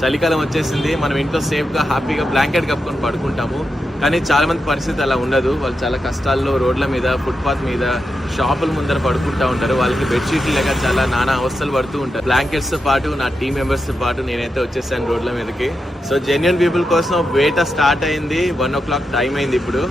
చలికాలం వచ్చేసింది, మనం ఇంట్లో సేఫ్గా హ్యాపీగా బ్లాంకెట్ కప్పుకొని పడుకుంటాము. కానీ చాలా మంది పరిస్థితి అలా ఉండదు. వాళ్ళు చాలా కష్టాల్లో రోడ్ల మీద, ఫుట్పాత్ మీద, షాపుల ముందర పడుకుంటూ ఉంటారు. వాళ్ళకి బెడ్షీట్లు లేక చాలా నానా అవస్థలు పడుతూ ఉంటారు. బ్లాంకెట్స్తో పాటు నా టీం మెంబర్స్తో పాటు నేనైతే వచ్చేసాను రోడ్ల మీదకి. సో జెన్యూన్ పీపుల్ కోసం వేట స్టార్ట్ అయింది. 1 o'clock టైం అయింది ఇప్పుడు.